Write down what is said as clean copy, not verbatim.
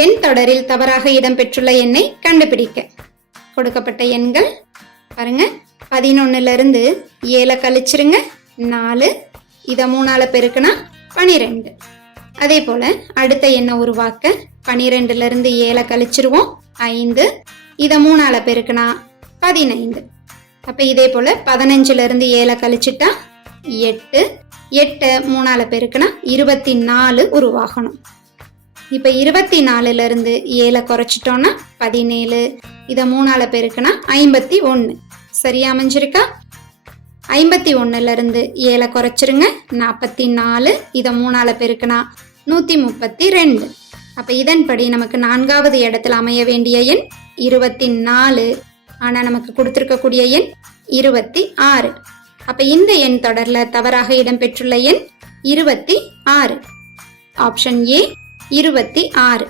எண் தொடரில் தவறாக இடம்பெற்றுள்ள எண்ணை கண்டுபிடிக்க. கொடுக்கப்பட்ட எண்கள் பாருங்க. 11ல இருந்து 7 கழிச்சிருங்க 4, இதை 3ஆல பெருக்குனா 12. அதே போல அடுத்த எண்ணை உருவாக்க 12ல இருந்து 7 கழிச்சிருவோம் 5, இதை 3ஆல பெருக்குனா 15. அப்ப இதே போல 15ல இருந்து 7 கழிச்சிட்டா 8, 8 3ஆல பெருக்குனா 24 உருவாகணும். இப்ப 24ல இருந்து 7 குறைச்சிட்டோம்னா 17, இதை 3ஆல பெருக்குனா 51. சரியா அமைஞ்சிருக்கா? 51ல இருந்து 7 குறைச்சிருங்க 44, இதை 3ஆல பெருக்குனா 132. அப்ப இதன்படி நமக்கு 4வது இடத்துல அமைய வேண்டிய எண் 24. ஆனா நமக்கு கொடுத்திருக்கக்கூடிய எண் 26. அப்ப இந்த எண் தொடர்ல தவறாக இடம்பெற்றுள்ள எண் 26. Option A 26.